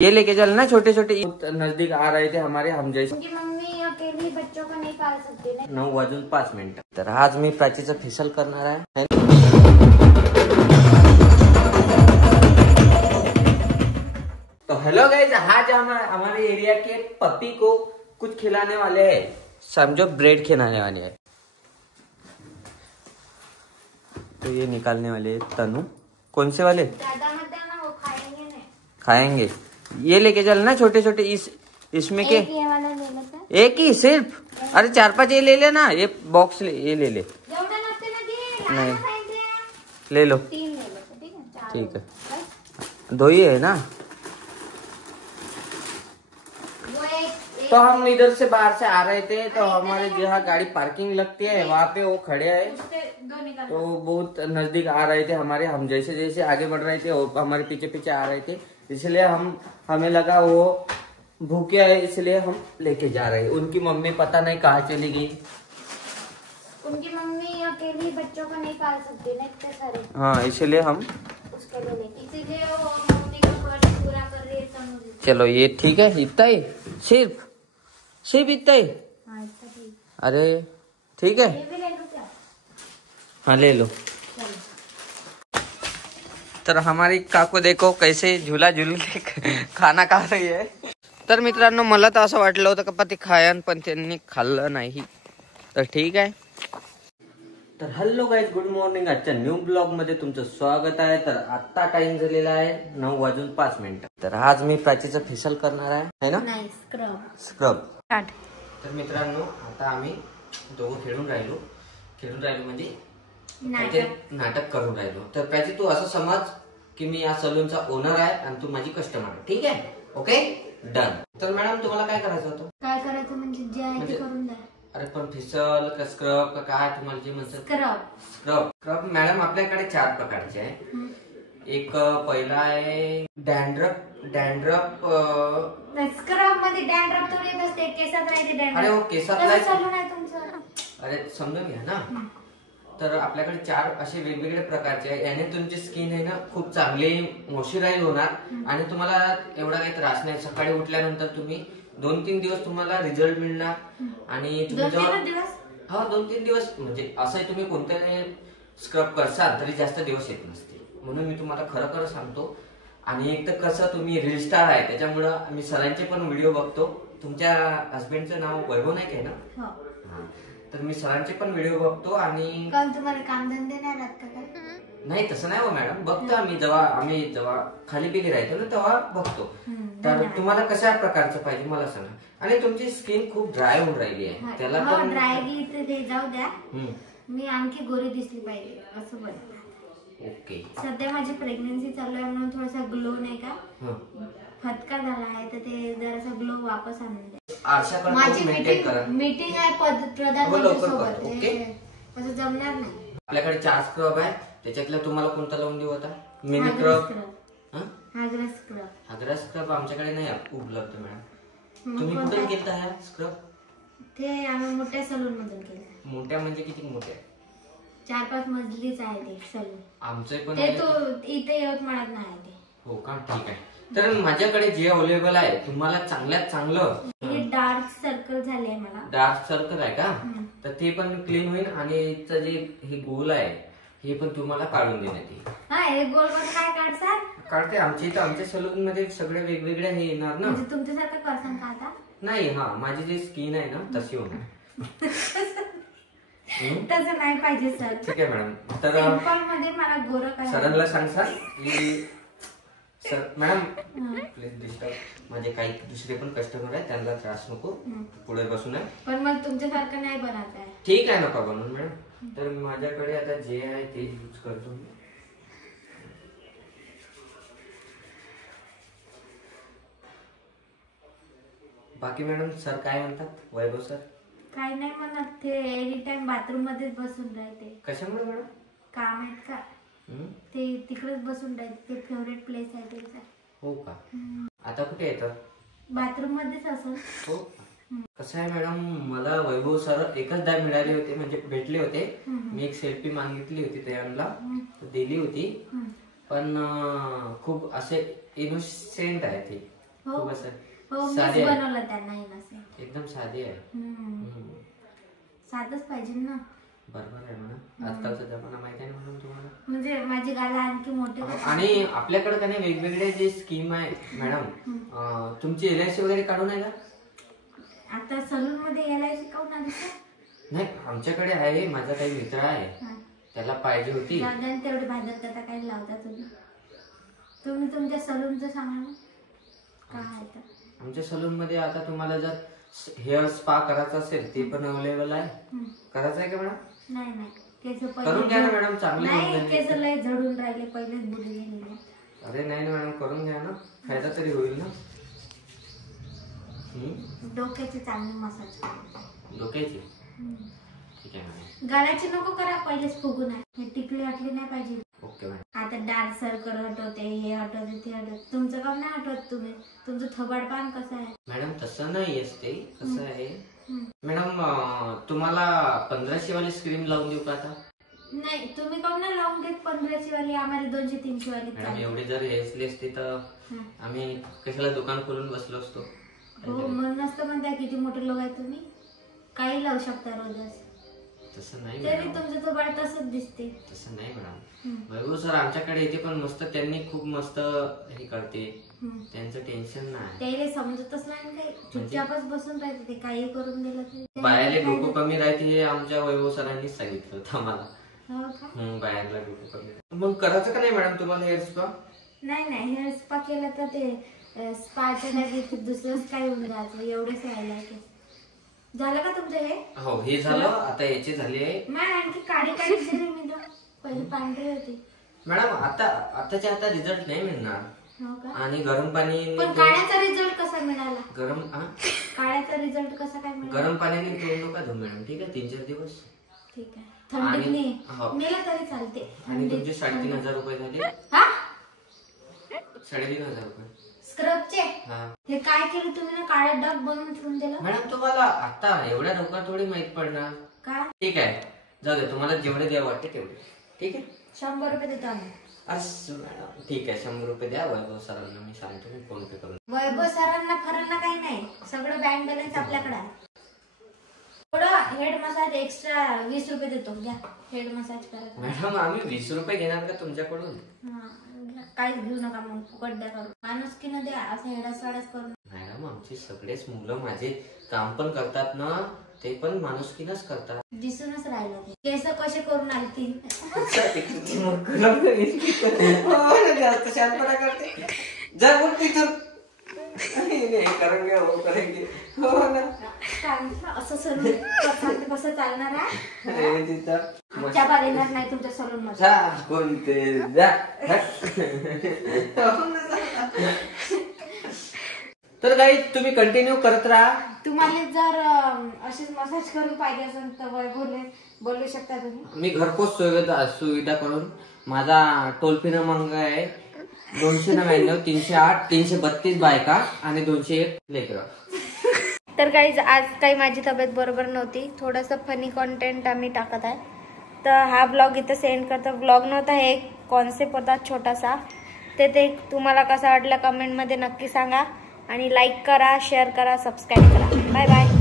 ये लेके चल ना, छोटे छोटे नजदीक आ रहे थे हमारे हम जैसे। उनकी मम्मी अकेली बच्चों को नहीं पाल सकती ना। 9:05 तर आज मी प्राचीचं फेशियल करणार आहे। तो हेलो गाइस, आज हम हमारे एरिया के पपी को कुछ खिलाने वाले हैं, समझो ब्रेड खिलाने वाले हैं। तो ये निकालने वाले हैं तनु। कौन से वाले? ज्यादा मत देना, वो खाएंगे नहीं। खाएंगे। ये लेके चल ना, छोटे छोटे इसमें के ये वाला ले लेता। एक ही सिर्फ? अरे 4-5 ये ले लेना, ये बॉक्स ये ले ले। नहीं ले लो, 3 ले लेते, ठीक है? ठीक है, 2 ही है ना। तो हम इधर से बाहर से आ रहे थे, तो हमारे जहाँ गाड़ी पार्किंग लगती है वहाँ पे वो खड़े हैं। तो बहुत नजदीक आ रहे थे हमारे, हम जैसे जैसे आगे बढ़ रहे थे वो हमारे पीछे पीछे आ रहे थे, इसलिए हमें लगा वो भूखे है, इसलिए हम लेके जा रहे हैं। उनकी मम्मी पता नहीं कहाँ चली गई। उनकी मम्मी अकेली बच्चों को नहीं पाल सकती ना, इतने सारे। हाँ, इसलिए हम उसके लिए, इसीलिए वो मम्मी का फर्ज पूरा कर रही है। चलो ये ठीक है, इतना ही, सिर्फ इतना ही। हाँ, इतना ठीक। अरे ठीक है, ये भी ले लो क्या? हाँ ले लो। तर हमारी काकू देखो कैसे झुला झुल के खाना खा रही आहे। तर मित्रांनो, मला तर असं वाटलं होतं का ते खायन, पण त्यांनी खाल्लं नाही, तर ठीक आहे। तर हॅलो गाईज, गुड मॉर्निंग। आजच्या न्यू ब्लॉग मध्ये तुमचं स्वागत आहे। तर आता टाइम झालेला आहे 9:05। तर आज मी प्राचीचं फेशियल करणार आहे ना। नाही, स्क्रब। तर मित्रांनो, आता आम्ही दोघं खेळून राहिलो म्हणजे नाटक करून राहिलो। तर प्राची, तू असं समज की मी या सलूनचा ओनर आहे आणि तू माझी कस्टमर आहे, ठीक आहे? Okay, done. तर मॅडम, तुम्हाला काय करायचं होतं? काय करायचं म्हणजे जे आहे ते करून द्या। अरे पण फेशियल का स्क्रब का काय तुम्हाला जे म्हणतात? स्क्रब मॅडम आपल्याकडे 4 प्रकारचे आहे। एक पहिला आहे डॅन्ड्रफ। स्क्रब मध्ये डॅन्ड्रफ थोडी नसते, केसात राहते डॅन्ड्रफ। अरे हो, केसात चालू नाही तुमचं। अरे समजून घ्या ना। तर आपल्याकडे 4 असे वेगवेगळे प्रकारचे आहे। याने तुमची स्किन आहे ना खूप चांगली मॉइश्चराइज होणार आणि तुम्हाला एवढा काही त्रास नाही। सकाळी उठल्यानंतर तुम्ही 2-3 दिवस तुम्हाला रिझल्ट मिळणार आणि तुम्ही 2-3 दिवस म्हणजे असं तुम्ही कोणत्याही स्क्रब करसाल तरी जास्त दिवस येत नसते, म्हणून मी तुम्हाला खरं सांगतो। आणि एक तर कसं, तुम्ही रील स्टार आहे त्याच्यामुळं मी सरांचे पण व्हिडिओ बघतो। तुमच्या हस्बंडचं नाव वैभव नाही काय ना? तर मी सरांचे पण व्हिडिओ बघतो। आणि तुम्हाला कामधंदे नाही राहत का? नाही, तसं नाही हो मॅडम, बघतो आम्ही जेव्हा खाली पिली राहतो ना तेव्हा बघतो। तर तुम्हाला कशा प्रकारचं पाहिजे मला सांगा। आणि तुमची स्किन खूप ड्राय होऊन राहिली आहे, त्याला पण ड्राय जाऊ द्या, मी आणखी गोरी दिसली पाहिजे असं बघा। ओके, सध्या माझी प्रेग्नन्सी चालू आहे म्हणून थोडासा ग्लो नाही का फटका झाला आहे, तर ते जरासा ग्लो वापस आणून द्या। माझी मीटिंग आहे प्रधानमंत्र्यांसोबत, असं जमणार नाही। आपल्याकडे 4 स्क्रब आहे, त्याच्यातला तुम्हाला कोणता लावून देऊ आता? मिनी स्क्रब, हागरा स्क्रब आमच्याकडे नाही उपलब्ध मॅडम। तुम्ही कुठून घेता हा स्क्रब? ते आम्ही मोठ्या सलून मधून केलं। मोठ्या म्हणजे किती मोठ्या? 4-5 मजलीच आहे ते सलून। आमचे पण ते तो इथे यवतमाळात नाही ते। हो का, ठीक आहे। तर माझ्याकडे जे अवेलेबल आहे तुम्हाला चांगल्यात चांगलं। डार्क सर्कल झाले मला। डार्क सर्कल आहे का? तर ते पण क्लीन होईल आणि जे हे गोल आहे हे पण तुम्हाला काढून देण्यात येईल। हे गोल मध्ये काय काढतात? काढते आमच्या सलून मध्ये सगळे वेगवेगळे हे येणार ना। म्हणजे तुमच्यासारखं करसान का आता? नाही, हा माझी जी स्किन आहे ना तशी होणार। तसं नाही पाहिजे सर। ठीक आहे मॅडम। तर सिंपल मध्ये मला गोरं काय? सरांना सांगसाल की सर मॅडम प्लीज डिस्टर्ब, माझे काही दुसरे पण कस्टमर आहेत, त्यांना त्रास नको, पुढे बसून आहे। पण मग तुमच्यासारखं नाही बनवायचं आहे। ठीक आहे, नका बनवून मॅडम। तर माझ्याकडे आता जे आहे ते यूज करतो मी। बाकी मॅडम सर काय म्हणतात? वैभव सर काय नाही म्हणत, ते एनी टाइम बाथरूम मध्येच बसून राहते। कशामुळे मॅडम? काम आहेत का? ते तिकडेच बसून राहते, ते फेवरेट प्लेस आहे त्यांचा। हो का? आता कुठे येतं? बाथरूम मध्येच असं। हो, कसं आहे मॅडम, मला वैभव सर एकचदा मिळाले होते, म्हणजे भेटले होते। मी एक सेल्फी मागितली होती त्यांना, दिली होती, पण खूप असे इनोसेंट आहे ते। खूप असं साधे बनवलं त्यांना एकदम साधी आहे. साधच पाहिजे ना. बरोबर आहे म्हणा, आजकालचा जमाना माहिती आहे म्हणून तुम्हाला. म्हणजे माझी गाला आणखी मोठे. आणि आपल्याकडे काही वेगवेगळे जे स्कीम आहे मॅडम, तुमची LIC वगैरे काढून आहे का? आता सलून मध्ये LIC काढून आली का? नाही, आमच्याकडे आहे. माझा काही मित्र आहे, त्याला पाहिजे होती. तेवढे भाजत आता काय लावता तुम्ही तुमच्या सलूनचं सांगा ना काय आहे तर. आमच्या सलून मध्ये आता तुम्हाला जर हेअर स्पा करायचं असेल ते पण अवेलेबल आहे. करायचं आहे का मॅडम? नाही केस करून घ्या ना मॅडम, चांगले केस लय झडून राहिले, पहिलेच बुडी गेलेले. अरे नाही ना मॅडम, करून घ्या ना, फायदा तरी होईल ना. डोक्याची चांगली मसाज. डोक्याची ठीक आहे मॅडम. गळ्याची नको करा, पहिलेच फुगून आहे. टिकली हटली नाही पाहिजे. Okay madam. आता डार्क सर्कल हटवते, हे हटवते, ते हटवते. तुमचं काम नाही हटवत. तुमचं थोबाड पान कसं आहे मॅडम? तसं नाही असते. कसं आहे मॅडम, तुम्हाला 1500 वाली स्क्रीन लावून देऊ का आता? नाही, तुम्ही काऊन नाही लावून घेत 1500 वाली? आम्हाला 200-300 वाली. मॅडम एवढी जर हेसली असती तर आम्ही कशाला दुकान खोलून बसलो असतो. हो, म्हणून असतं म्हणताय किती मोठे लोक आहे तुम्ही, काही लावू शकता रोजच. तसं नाही तरी तुमचं थोबाड तसंच दिसते. तसं नाही मॅडम. वैभव सर आमच्याकडे येते पण मस्त, त्यांनी खूप मस्त हे करते, त्यांचं टेन्शन नाही. त्याला समजतच नाही काही, चुपचापच बसून राहते. ते काही करून दिलं तरी बायाले डोकं कमी राहते हे आमच्या वैभव सरांनीच सांगितलं होतं आम्हाला. हो का? बायांना डोकं कमी. मग करायचं का नाही मॅडम तुम्हाला हेअर स्पा? नाही, हेअर स्पा केलं तर ते स्पाच्या जागी दुसरंच काय होऊन जायचं. एवढेच राहिलं की झालं का तुमचं हे? हो, हे झालं. आता याचे झाले. आणखी काळी झाली मी तर पहिले पांढरी होती. मॅडम आताच्या आता रिझल्ट नाही मिळणार. हो का? आणि गरम पाणी. पण काळ्याचा रिझल्ट कसा मिळाला? काळ्याचा रिझल्ट कसा काय मिळाला? गरम पाण्याने तोंड नका धुऊ मॅडम, ठीक आहे? 3-4 दिवस. ठीक आहे, थंडीने नेला तरी चालते. आणि तुमचे 3,500 रुपये झाले. 3,500 रुपये स्क्रबचे. हे काय केलं तुम्ही ना? काळे डग बनवून ठेवून दिलं. मॅडम तुम्हाला आता एवढ्या लवकर थोडी माहित पडणार का? ठीक आहे, जाऊ दे, तुम्हाला जेवढे द्या वाटते तेवढे. ठीक आहे, 100 रुपये देतो आम्ही. मॅडम ठीक आहे, 100 रुपये द्या. वैभव सरांना मी सांगतो, मी फोन पे करून. वैभव सरांना फरांना काही नाही, सगळं बँक बॅलन्स आपल्याकडे आहे. थोडं हेड मसाज एक्स्ट्रा 20 रुपये देतो, घ्या. हेड मसाज करा. मॅडम आम्ही 20 रुपये घेणार का तुमच्याकडून? काहीच घेऊ नका, मग फुकट द्या करून. माणूस की न द्या, असं हेडासाडाच करून. मॅडम आमची सगळेच मुलं माझे काम पण करतात ना, ते पण माणुसकीनच करतात. दिसूनच राहिलं ते. केस कसे करून आलती? शांतपणा करते. जा बोल तिथून. असं सलून कसं चालणार आहे? चहा येणार नाही तुमच्या सलून मध्ये. कोणते तर काही तुम्ही कंटिन्यू करत राहा. तुम्हाला जर अशीच मसाज करून पाहिजे असेल तर वैभवले बोलू शकता तुम्ही. मी घरपोच सुविधा करून. माझा टोल फ्री नंबर आहे 299 308 332 बायका आणि 201 लेकरं. तर आज काही माझी तब्येत बरोबर नव्हती, थोडंसं फनी कॉन्टेंट आम्ही टाकत आहे. तर हा ब्लॉग इथं सेंड करतो. ब्लॉग नव्हता, हे एक कॉन्सेप्ट होता छोटासा. ते तुम्हाला कसा वाटलं कमेंटमध्ये नक्की सांगा. आणि लाईक करा, शेअर करा, सबस्क्राईब करा. Bye bye.